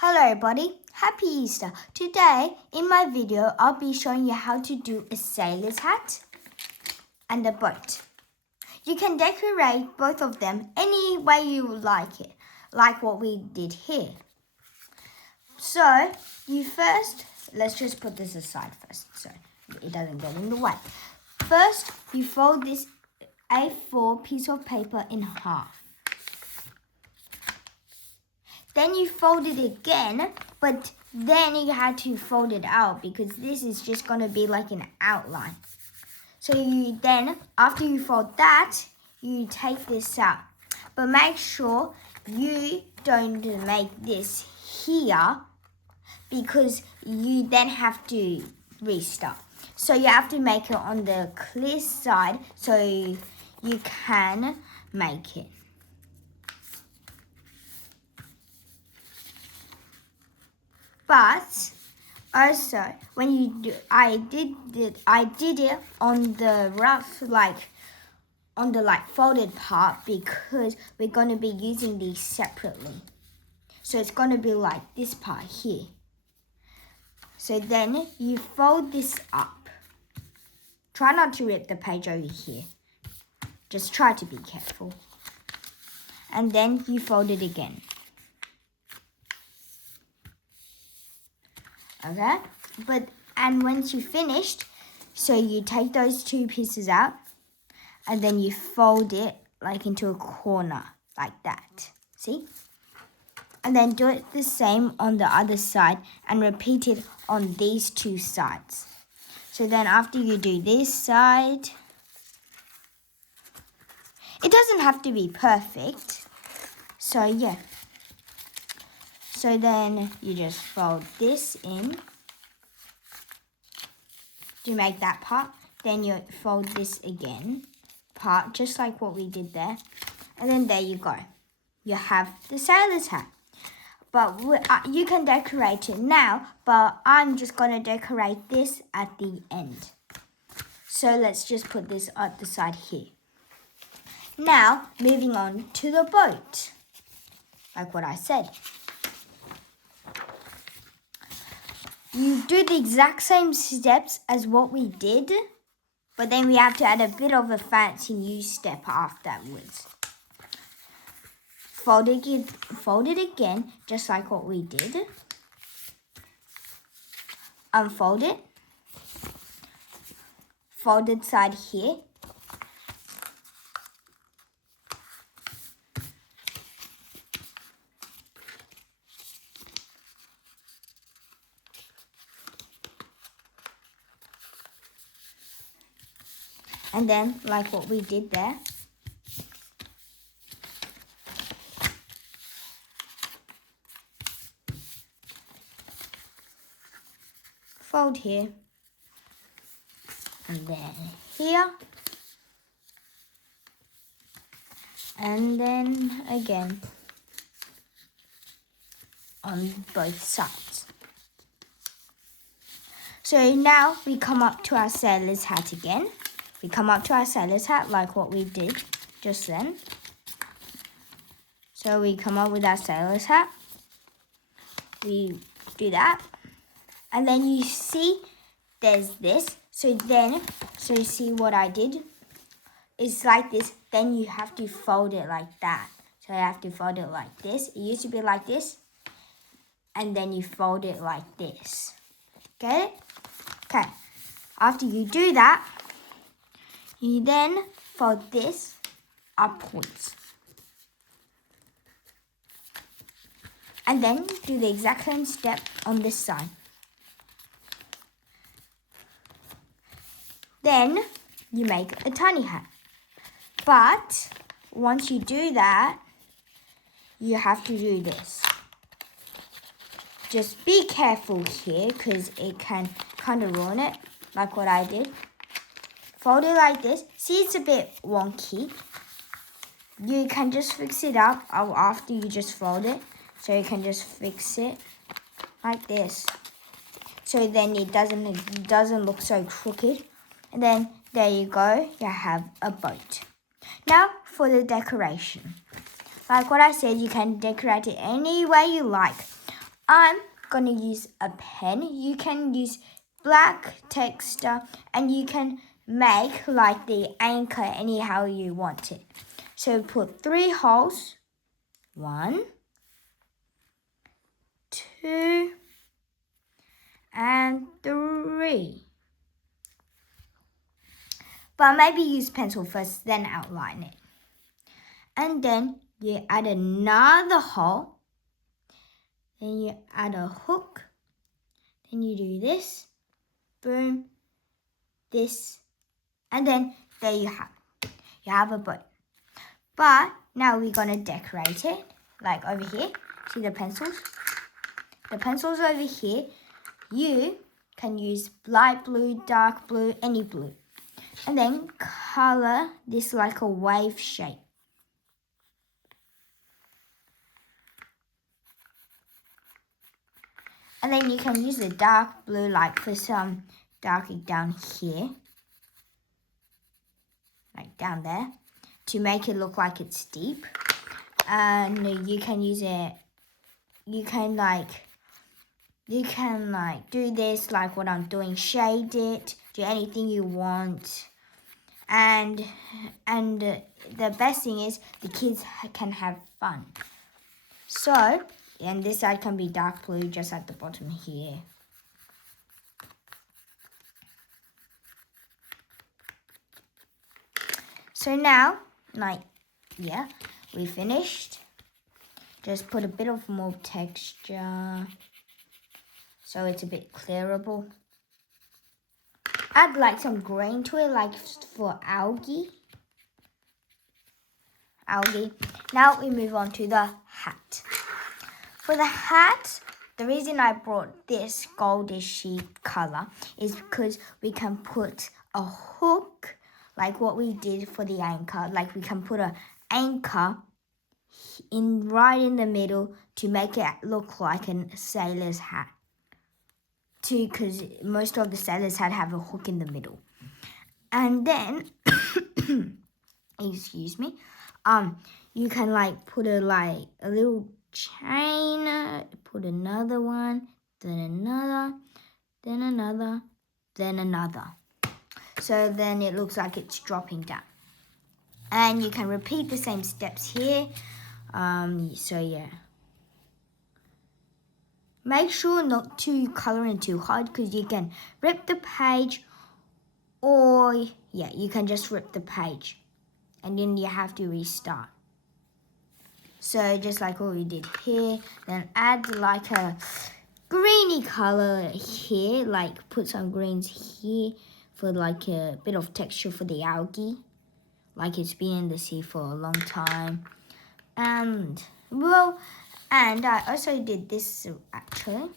Hello everybody, happy Easter. Today in my video I'll be showing you how to do a sailor's hat and a boat. You can decorate both of them any way you like it, like what we did here. So let's just put this aside first so it doesn't get in the way. First you fold this A4 piece of paper in half. Then you fold it again, but then you had to fold it out because this is just going to be like an outline. So after you fold that, you take this out. But make sure you don't make this here because you then have to restart. So you have to make it on the clear side so you can make it. But also, when you do, I did it on the rough, on the folded part because we're going to be using these separately. So it's going to be like this part here. So then you fold this up. Try not to rip the page over here. Just try to be careful. And then you fold it again. Okay, and once you finished, so you take those two pieces out and then you fold it like into a corner like that. See? And then do it the same on the other side and repeat it on these two sides. So then after you do this side, it doesn't have to be perfect. So yeah. So then you just fold this in to make that part. Then you fold this part, just like what we did there. And then there you go. You have the sailor's hat. But you can decorate it now, but I'm just going to decorate this at the end. So let's just put this at the side here. Now, moving on to the boat. Like what I said. You do the exact same steps as what we did, but then we have to add a bit of a fancy new step afterwards. Fold it again, just like what we did. Unfold it. Folded side here. And then, like what we did there. Fold here. And then here. And then again on both sides. So now we come up to our sailor's hat again. We come up to our sailor's hat like what we did just then. So we come up with our sailor's hat. We do that. And then you see there's this. So you see what I did? It's like this. Then you have to fold it like that. So you have to fold it like this. It used to be like this. And then you fold it like this. Get it? Okay. After you do that, you then fold this upwards. And then do the exact same step on this side. Then you make a tiny hat. But once you do that, you have to do this. Just be careful here because it can kind of ruin it, like what I did. Fold it like this. See, it's a bit wonky. You can just fix it up after you just fold it. So you can just fix it like this. So then it doesn't look so crooked. And then there you go. You have a boat. Now for the decoration. Like what I said, you can decorate it any way you like. I'm gonna use a pen. You can use black texture and you can make like the anchor anyhow you want it. So put 3 holes. 1, 2, and 3. But maybe use pencil first, then outline it. And then you add another hole. Then you add a hook. Then you do this. Boom. This. And then there you have it. You have a boat. But now we're going to decorate it. Like over here. See the pencils? The pencils over here. You can use light blue, dark blue, any blue. And then color this like a wave shape. And then you can use the dark blue like for some darker down here. Like down there. To make it look like it's deep. And you can use it, you can do this like what I'm doing, shade it, do anything you want. And the best thing is the kids can have fun. So, and this side can be dark blue just at the bottom here. So now, we finished. Just put a bit of more texture so it's a bit clearable. Add like some green to it, like for algae. Now we move on to the hat. For the hat, the reason I brought this goldishy color is because we can put a hook, like what we did for the anchor. Like we can put an anchor right in the middle to make it look like a sailor's hat. Because most of the sailor's hat have a hook in the middle. And then, excuse me, you can like put a little chain, put another one, then another, then another, then another. So then it looks like it's dropping down. And you can repeat the same steps here. So yeah. Make sure not to color in too hard because you can rip the page, or you can just rip the page and then you have to restart. So just like what we did here, then add like a greeny color here, like put some greens here for like a bit of texture for the algae, like it's been in the sea for a long time. And I also did this actually,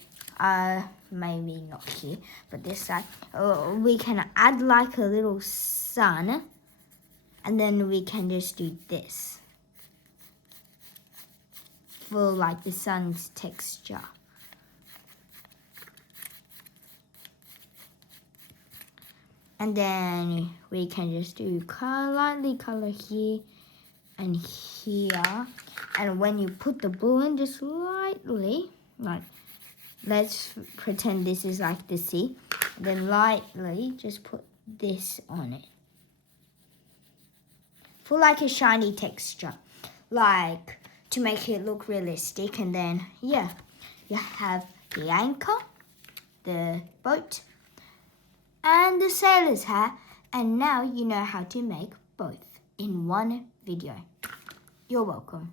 maybe not here, but this side. We can add like a little sun, and then we can just do this for like the sun's texture. And then we can just do lightly color here and here. And when you put the blue in, just lightly, like, let's pretend this is like the sea. Then lightly, just put this on it. For like a shiny texture. Like, to make it look realistic. And then, you have the anchor, the boat, and the sailor's hat. And now you know how to make both in one video. You're welcome.